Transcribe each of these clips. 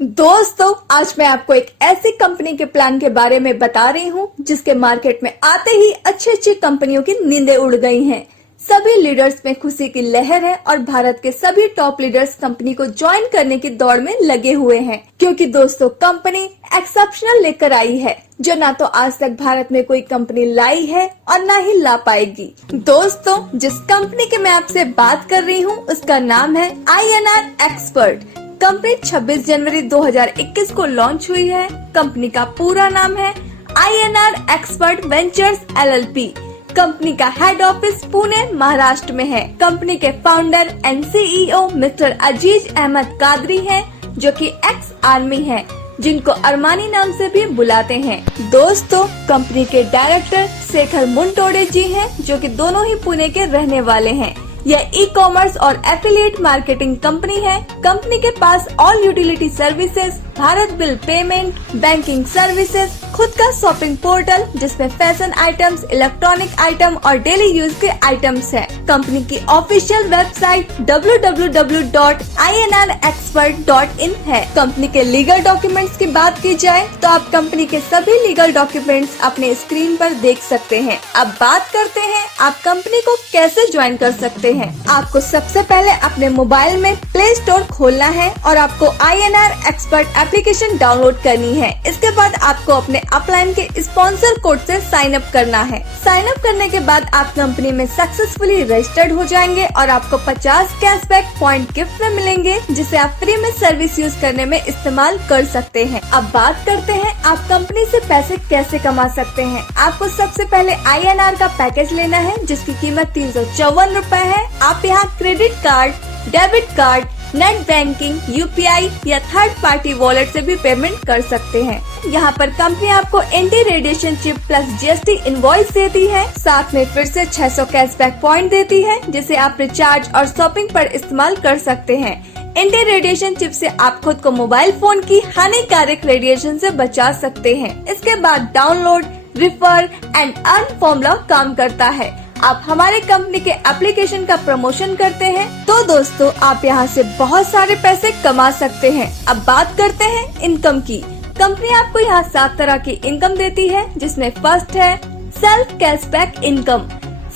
दोस्तों, आज मैं आपको एक ऐसी कंपनी के प्लान के बारे में बता रही हूँ जिसके मार्केट में आते ही अच्छी कंपनियों की नींदें उड़ गई हैं। सभी लीडर्स में खुशी की लहर है और भारत के सभी टॉप लीडर्स कंपनी को ज्वाइन करने की दौड़ में लगे हुए हैं, क्योंकि दोस्तों कंपनी एक्सेप्शनल लेकर आई है जो ना तो आज तक भारत में कोई कंपनी लाई है और ना ही ला पाएगी। दोस्तों, जिस कंपनी की मैं आपसे बात कर रही हूँ उसका नाम है INR एक्सपर्ट। कंपनी 26 जनवरी 2021 को लॉन्च हुई है। कंपनी का पूरा नाम है INR expert ventures LLP। Company का हेड ऑफिस पुणे महाराष्ट्र में है। कंपनी के फाउंडर एंड CEO मिस्टर अजीज अहमद कादरी हैं, जो कि एक्स आर्मी है, जिनको अरमानी नाम से भी बुलाते हैं। दोस्तों, कंपनी के डायरेक्टर शेखर मुंटोडे जी हैं, जो कि दोनों ही पुणे के रहने वाले हैं। यह ई-कॉमर्स और एफिलिएट मार्केटिंग कंपनी है। कंपनी के पास all utility services, Bharat bill payment, banking services, खुद का शॉपिंग पोर्टल जिसमें फैशन आइटम्स, इलेक्ट्रॉनिक आइटम और डेली यूज के आइटम्स है। कंपनी की ऑफिशियल वेबसाइट www.inrexpert.in है। कंपनी के लीगल डॉक्यूमेंट्स की बात की जाए तो आप कंपनी के सभी लीगल डॉक्यूमेंट्स अपने स्क्रीन पर देख सकते हैं। अब बात करते हैं आप कंपनी को कैसे ज्वाइन कर सकते हैं। आपको सबसे पहले अपने मोबाइल में प्ले स्टोर खोलना है और आपको INR एक्सपर्ट एप्लीकेशन डाउनलोड करनी है। इसके बाद आपको अपने अपलाइन के स्पॉन्सर कोड से साइन अप करना है। साइन अप करने के बाद आप कंपनी में सक्सेसफुली रजिस्टर्ड हो जाएंगे और आपको 50 कैशबैक पॉइंट गिफ्ट में मिलेंगे, जिसे आप फ्री में सर्विस यूज करने में इस्तेमाल कर सकते हैं। अब बात करते हैं आप कंपनी से पैसे कैसे कमा सकते हैं। आपको सबसे पहले INR का पैकेज लेना है, जिसकी कीमत 354 रूपए है। आप यहाँ credit card, debit card, net banking, UPI या थर्ड पार्टी वॉलेट से भी पेमेंट कर सकते हैं। यहाँ पर कंपनी आपको anti radiation chip plus GST invoice देती है। साथ में फिर से 600 कैशबैक पॉइंट देती है, जिसे आप रिचार्ज और शॉपिंग पर इस्तेमाल कर सकते हैं। एंटी रेडिएशन चिप से आप खुद को मोबाइल फोन की हानिकारक रेडिएशन से बचा सकते हैं। इसके बाद download, refer and earn formula काम करता है। आप हमारे कंपनी के एप्लीकेशन का प्रमोशन करते हैं तो दोस्तों आप यहाँ से बहुत सारे पैसे कमा सकते हैं। अब बात करते हैं इनकम की। कंपनी आपको यहाँ 7 तरह की इनकम देती है, जिसमें फर्स्ट है सेल्फ कैशबैक इनकम,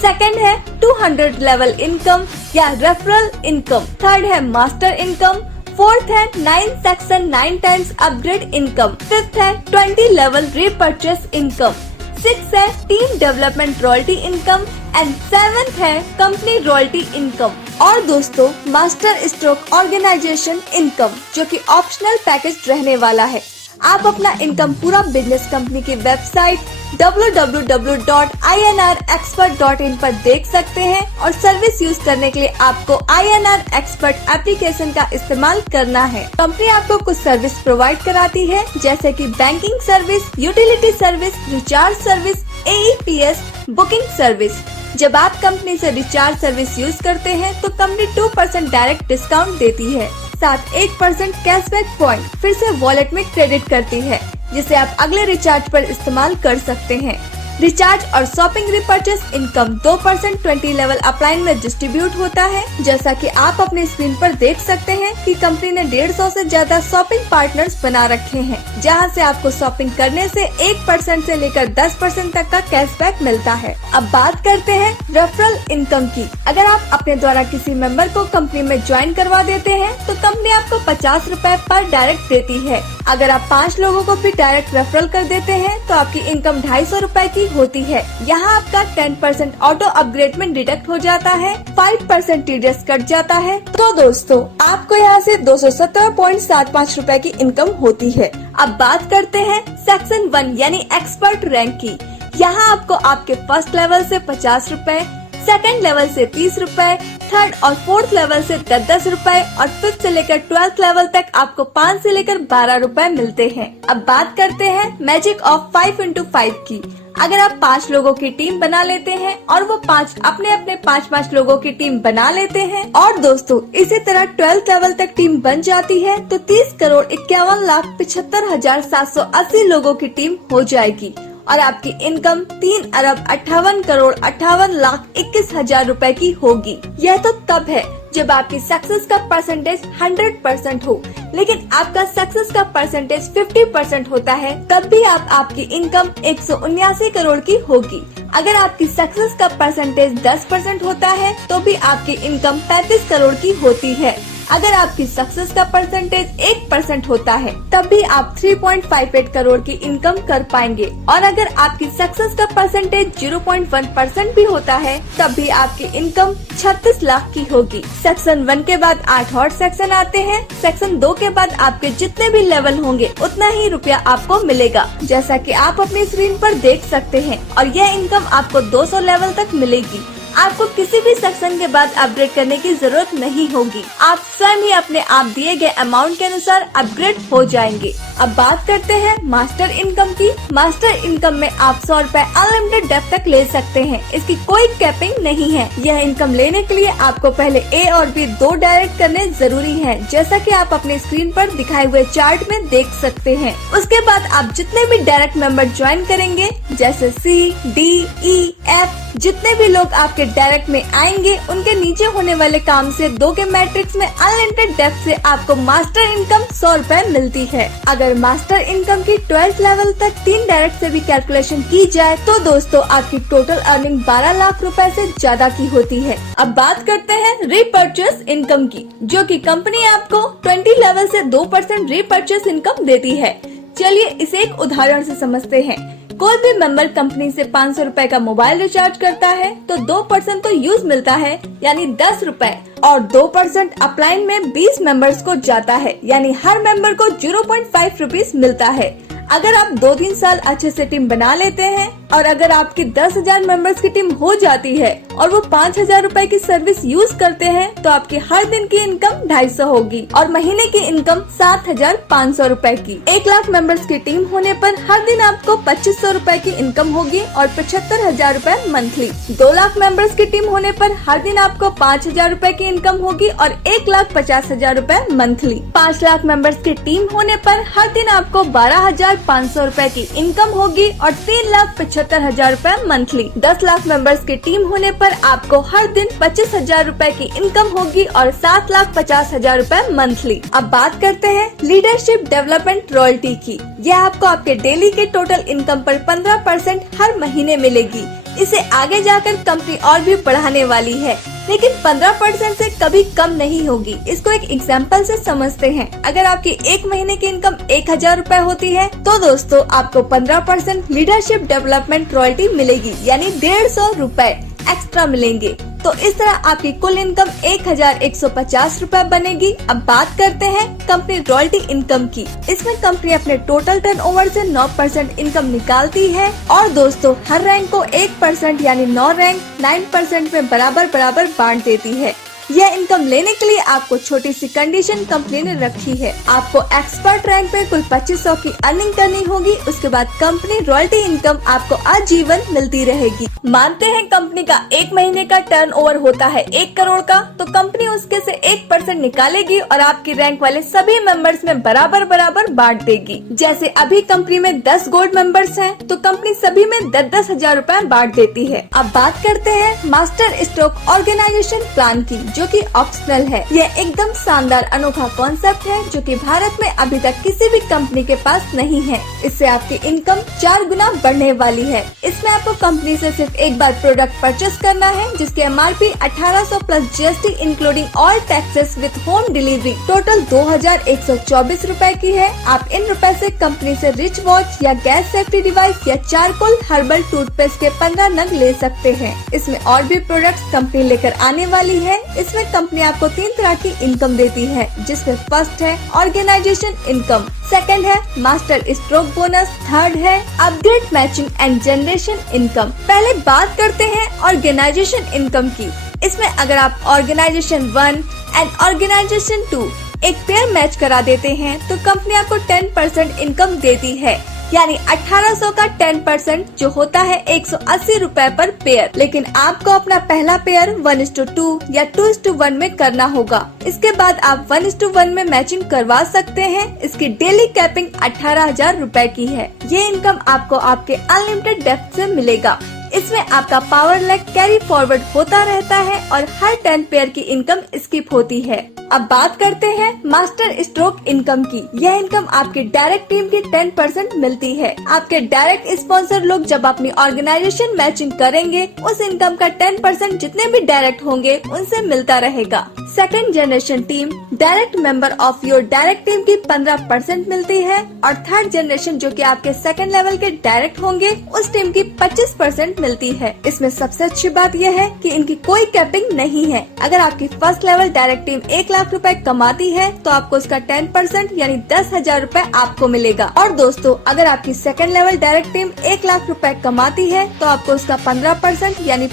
सेकंड है 200 लेवल इनकम या रेफरल इनकम, थर्ड है मास्टर इनकम, फोर्थ है 9 section 9 times upgrade income, fifth है 20 लेवल रीपर्चेस इनकम, 6 है team development royalty income and 7th है कंपनी रॉयल्टी इनकम। और दोस्तों मास्टर स्ट्रोक ऑर्गेनाइजेशन इनकम, जो कि ऑप्शनल पैकेज रहने वाला है। आप अपना इनकम पूरा बिजनेस कंपनी की वेबसाइट www.inrexpert.in पर देख सकते हैं और सर्विस यूज करने के लिए आपको INR एक्सपर्ट एप्लीकेशन का इस्तेमाल करना है। कंपनी आपको कुछ सर्विस प्रोवाइड कराती है, जैसे कि banking service, utility service, recharge service, AEPS, booking service. जब आप कंपनी से रिचार्ज सर्विस यूज करते हैं तो कंपनी 2% डायरेक्ट डिस्काउंट देती है, साथ 8% कैशबैक पॉइंट फिर से वॉलेट में क्रेडिट करती है, जिसे आप अगले रिचार्ज पर इस्तेमाल कर सकते हैं। रिचार्ज और shopping repurchase income 2% 20 level upline में डिस्ट्रीब्यूट होता है। जैसा कि आप अपने स्क्रीन पर देख सकते हैं कि कंपनी ने 150 से ज्यादा शॉपिंग पार्टनर्स बना रखे हैं, जहां से आपको शॉपिंग करने से 1% से लेकर 10% तक का कैशबैक मिलता है। अब बात करते हैं रेफरल इनकम की। अगर आप अपने द्वारा किसी मेंबर को कंपनी में ज्वाइन करवा देते हैं तो कंपनी आपको 50 रूपए पर डायरेक्ट देती है। अगर आप 5 लोगों को भी डायरेक्ट रेफरल कर देते हैं तो आपकी इनकम 250 रूपए की होती है। यहाँ आपका 10% ऑटो अपग्रेड में डिडक्ट हो जाता है, 5% TDS कट जाता है। तो दोस्तों आपको यहाँ से 217.75 रूपए की इनकम होती है। अब बात करते हैं सेक्शन 1 यानी एक्सपर्ट रैंक की। यहाँ आपको आपके फर्स्ट लेवल से 50 रूपए, सेकंड लेवल से 30 रूपए, थर्ड और फोर्थ लेवल से 10 रूपए और फिफ्थ से लेकर 12th लेवल तक आपको 5 से लेकर 12 रूपए मिलते हैं। अब बात करते हैं मैजिक ऑफ 5x5 की। अगर आप 5 लोगों की टीम बना लेते हैं और वो 5 अपने अपने 5 लोगों की टीम बना लेते हैं और दोस्तों इसी तरह 12th लेवल तक टीम बन जाती है तो 30,51,75,780 लोगों की टीम हो जाएगी और आपकी इनकम 3,58,58,21,000 रूपए की होगी। यह तो तब है जब आपकी सक्सेस का परसेंटेज 100% हो, लेकिन आपका सक्सेस का परसेंटेज 50% होता है, तब भी आपकी इनकम 179 करोड़ की होगी। अगर आपकी सक्सेस का परसेंटेज 10% होता है तो भी आपकी इनकम 35 करोड़ की होती है। अगर आपकी सक्सेस का परसेंटेज 1% होता है तब भी आप 3.58 करोड़ की इनकम कर पाएंगे, और अगर आपकी सक्सेस का परसेंटेज 0.1% भी होता है तब भी आपकी इनकम 36 लाख की होगी। सेक्शन 1 के बाद 8 और सेक्शन आते हैं। सेक्शन 2 के बाद आपके जितने भी लेवल होंगे उतना ही रुपया आपको मिलेगा, जैसा कि आप अपनी स्क्रीन पर देख सकते हैं, और यह इनकम आपको 200 लेवल तक मिलेगी। आपको किसी भी सेक्शन के बाद अपग्रेड करने की जरूरत नहीं होगी, आप स्वयं ही अपने आप दिए गए अमाउंट के अनुसार अपग्रेड हो जाएंगे। अब बात करते हैं मास्टर इनकम की। मास्टर इनकम में आप 100 रुपए अनलिमिटेड डेप्थ तक ले सकते हैं। इसकी कोई कैपिंग नहीं है। यह इनकम लेने के लिए आपको पहले ए और बी 2 डायरेक्ट करने जरूरी है, जैसा कि आप अपने स्क्रीन पर दिखाए हुए चार्ट में देख सकते हैं। उसके बाद आप जितने भी डायरेक्ट मेंबर ज्वाइन करेंगे, जैसे सी, डी, ई, एफ, जितने भी लोग आपके डायरेक्ट में आएंगे, उनके नीचे होने वाले काम से 2 के मैट्रिक्स में अनलिमिटेड डेप्थ से आपको मास्टर इनकम 100 रुपए मिलती है। अगर मास्टर इनकम की 12th लेवल तक 3 डायरेक्ट से भी कैलकुलेशन की जाए तो दोस्तों आपकी टोटल अर्निंग 12 लाख रुपए से ज्यादा की होती है। अब बात करते हैं रीपर्चेस इनकम की, जो कि कंपनी आपको 20 लेवल से 2% रीपर्चेस इनकम देती है। चलिए इसे एक उदाहरण से समझते हैं। कोई भी मेंबर कंपनी से 500 रुपए का मोबाइल रिचार्ज करता है तो 2% तो यूज मिलता है, यानी 10 रुपए, और 2% अपलाइन में 20 मेंबर्स को जाता है, यानी हर मेंबर को 0.5 रुपीज मिलता है। अगर आप 2-3 साल अच्छे से टीम बना लेते हैं, और अगर आपकी 10,000 मेंबर्स की टीम हो जाती है और वो 5,000 रुपए की सर्विस यूज करते हैं, तो आपकी हर दिन की इनकम 250 होगी और महीने की इनकम 7,500 रुपए की। 1 लाख मेंबर्स की टीम होने पर हर दिन आपको 2,500 रुपए की इनकम होगी और 75,000 रुपए मंथली। 2 लाख मेंबर्स की टीम होने पर हर दिन आपको 5,000 रुपए की इनकम होगी और 1,50,000 रुपए मंथली। 5 लाख मेंबर्स की टीम होने पर हर दिन आपको 12,500 रुपए की इनकम होगी और 3,75,000 रुपए मंथली। 10 लाख मेंबर्स की टीम होने पर आपको हर दिन 25,000 रुपए की इनकम होगी और 7,50,000 रुपए मंथली। अब बात करते हैं लीडरशिप डेवलपमेंट रॉयल्टी की। यह आपको आपके डेली के टोटल इनकम पर 15% हर महीने मिलेगी। इसे आगे जाकर कंपनी और भी बढ़ाने वाली है, लेकिन 15% से कभी कम नहीं होगी। इसको एक एग्जाम्पल से समझते हैं। अगर आपकी 1 महीने की इनकम 1,000 रुपए होती है तो दोस्तों आपको 15% लीडरशिप डेवलपमेंट रॉयल्टी मिलेगी, यानी 150 रुपए एक्स्ट्रा मिलेंगे। तो इस तरह आपकी कुल इनकम 1,150 रुपए बनेगी। अब बात करते हैं कंपनी रॉयल्टी इनकम की। इसमें कंपनी अपने टोटल टर्नओवर से 9% इनकम निकालती है, और दोस्तों हर रैंक को 1% यानी 9 रैंक 9% में बराबर बांट देती है। यह इनकम लेने के लिए आपको छोटी सी कंडीशन कंपनी ने रखी है। आपको एक्सपर्ट रैंक पे कुल 2,500 की अर्निंग करनी होगी। उसके बाद कंपनी रॉयल्टी इनकम आपको आजीवन मिलती रहेगी। मानते हैं कंपनी का 1 महीने का टर्नओवर होता है 1 करोड़ का, तो कंपनी उसके से 1% निकालेगी और आपकी रैंक वाले सभी मेंबर्स में बराबर बांट देगी। जैसे अभी कंपनी में 10 गोल्ड मेंबर्स हैं, तो कंपनी सभी में 10,000 रुपए बांट देती है। अब बात करते हैं मास्टर स्ट्रोक ऑर्गेनाइजेशन प्लान की, जो कि ऑप्शनल है। यह एकदम शानदार अनोखा कॉन्सेप्ट है जो कि भारत में अभी तक किसी भी कंपनी के पास नहीं है। इससे आपकी इनकम 4 गुना बढ़ने वाली है। इसमें आपको कंपनी से सिर्फ एक बार प्रोडक्ट परचेस करना है, जिसके MRP 1800 plus GST including all taxes with home delivery total 2,124 रुपए की है। आप इन रुपए से कंपनी से रिच वॉच या गैस सेफ्टी डिवाइस या चारकोल हर्बल टूथपेस्ट के 15 नग ले सकते हैं। इसमें और भी प्रोडक्ट्स कंपनी लेकर आने वाली है। इसमें कंपनी आपको 3 तरह की इनकम देती है, जिसमें फर्स्ट है ऑर्गेनाइजेशन इनकम, सेकंड है मास्टर स्ट्रोक बोनस, थर्ड है upgrade matching and generation income. पहले बात करते हैं ऑर्गेनाइजेशन इनकम की। इसमें अगर आप ऑर्गेनाइजेशन 1 एंड ऑर्गेनाइजेशन 2 एक पेयर मैच करा देते हैं तो कंपनी आपको 10% इनकम देती है, यानी 1800 का 10% जो होता है 180 रुपए पर पेयर। लेकिन आपको अपना पहला पेयर 1:2 या 2:1 में करना होगा। इसके बाद आप 1:1 में मैचिंग करवा सकते हैं। इसकी डेली कैपिंग 18,000 रुपए की है। ये इनकम आपको आपके अनलिमिटेड डेप्थ से मिलेगा। इसमें आपका पावर लैग कैरी फॉरवर्ड होता रहता है और हर 10 पेयर की इनकम स्किप होती है। अब बात करते हैं मास्टर स्ट्रोक इनकम की। यह इनकम आपकी डायरेक्ट टीम की 10% मिलती है। आपके डायरेक्ट स्पॉन्सर लोग जब अपनी ऑर्गेनाइजेशन मैचिंग करेंगे, उस इनकम का 10% जितने भी डायरेक्ट होंगे उनसे मिलता रहेगा। Second generation team direct member of your direct team की 15% मिलती है और थर्ड जनरेशन जो कि आपके सेकंड लेवल के डायरेक्ट होंगे उस टीम की 25% मिलती है। इसमें सबसे अच्छी बात यह है कि इनकी कोई कैपिंग नहीं है। अगर आपकी first level direct team 1 lakh रुपए कमाती है तो आपको उसका 10% यानी 10,000 रुपए आपको मिलेगा। और दोस्तों, अगर आपकी second level direct team 1 lakh रुपए कमाती है तो आपको उसका 15% यानी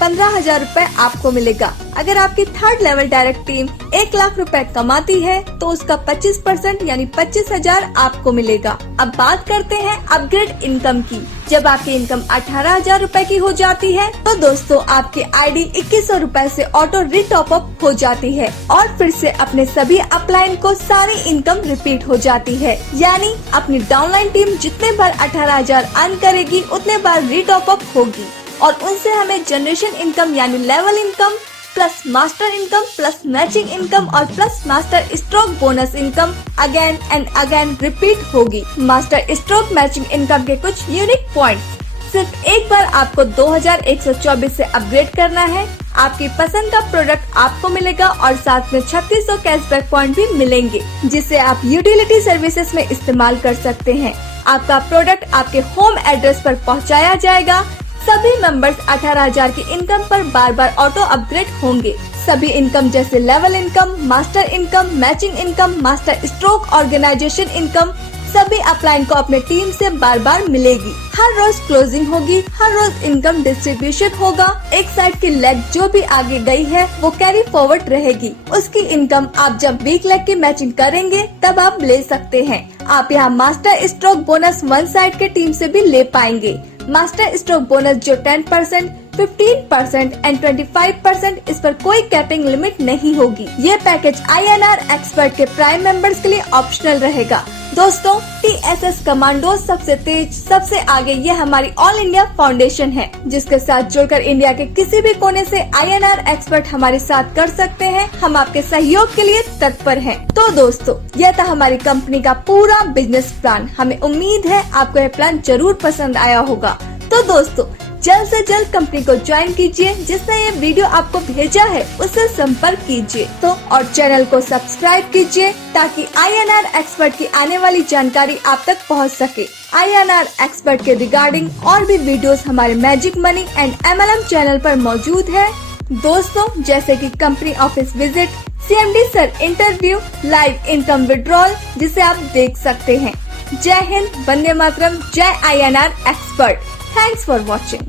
15,000 रुपए आपको मिलेगा। अगर आपकी third level direct team 1 lakh रुपए कमाती है तो उसका 25% यानी 25,000 आपको मिलेगा। अब बात करते हैं अपग्रेड इनकम की। जब आपकी इनकम 18,000 रुपए की हो जाती है तो दोस्तों आपकी आईडी 2100 रुपए से ऑटो रीटॉप अप हो जाती है और फिर से अपने सभी अपलाइन को सारी इनकम रिपीट हो जाती है। यानी अपनी डाउनलाइन टीम जितने बार 18,000 अर्न करेगी उतने बार रीटॉप अप होगी और उनसे हमें जनरेशन इनकम यानी level income plus master income plus matching income और plus master stroke bonus income again and again repeat होगी। मास्टर स्ट्रोक मैचिंग इनकम के कुछ यूनिक पॉइंट्स। सिर्फ एक बार आपको 2124 से अपग्रेड करना है। आपकी पसंद का प्रोडक्ट आपको मिलेगा और साथ में 3600 कैशबैक पॉइंट भी मिलेंगे जिसे आप यूटिलिटी सर्विसेज में इस्तेमाल कर सकते हैं। आपका प्रोडक्ट आपके होम एड्रेस पर पहुंचाया जाएगा। सभी मेंबर्स 18,000 की इनकम पर बार बार ऑटो अपग्रेड होंगे। सभी इनकम जैसे level income, master income, matching income, master stroke, organization income सभी अपलाइन को अपने टीम से बार बार मिलेगी। हर रोज क्लोजिंग होगी, हर रोज इनकम डिस्ट्रीब्यूशन होगा। एक साइड की लेग जो भी आगे गई है वो कैरी फॉरवर्ड रहेगी। उसकी इनकम आप जब वीक लेग की मैचिंग करेंगे तब आप ले सकते हैं। आप यहाँ master stroke bonus one side के टीम से भी ले पाएंगे। मास्टर स्ट्रोक बोनस जो 10%, 15% एंड 25% इस पर कोई कैपिंग लिमिट नहीं होगी। ये पैकेज INR एक्सपर्ट के प्राइम मेंबर्स के लिए ऑप्शनल रहेगा। दोस्तों, TSS कमांडो सबसे तेज, सबसे आगे ये हमारी ऑल इंडिया फाउंडेशन है जिसके साथ जुड़कर इंडिया के किसी भी कोने से INR एक्सपर्ट हमारे साथ कर सकते हैं। हम आपके सहयोग के लिए तत्पर हैं। तो दोस्तों, यह था हमारी कंपनी का पूरा बिजनेस प्लान। हमें उम्मीद है आपको यह प्लान जरूर पसंद आया होगा। तो दोस्तों, जल्द से जल्द कंपनी को ज्वाइन कीजिए। जिसने ये वीडियो आपको भेजा है उससे संपर्क कीजिए और चैनल को सब्सक्राइब कीजिए ताकि INR एक्सपर्ट की आने वाली जानकारी आप तक पहुंच सके। INR एक्सपर्ट के रिगार्डिंग और भी वीडियोस हमारे magic money and MLM channel पर मौजूद है दोस्तों, जैसे कि company office visit, CMD sir interview, live income withdrawal जिसे आप देख सकते हैं। जय हिंद, वंदे मातरम, जय INR expert. Thanks for watching.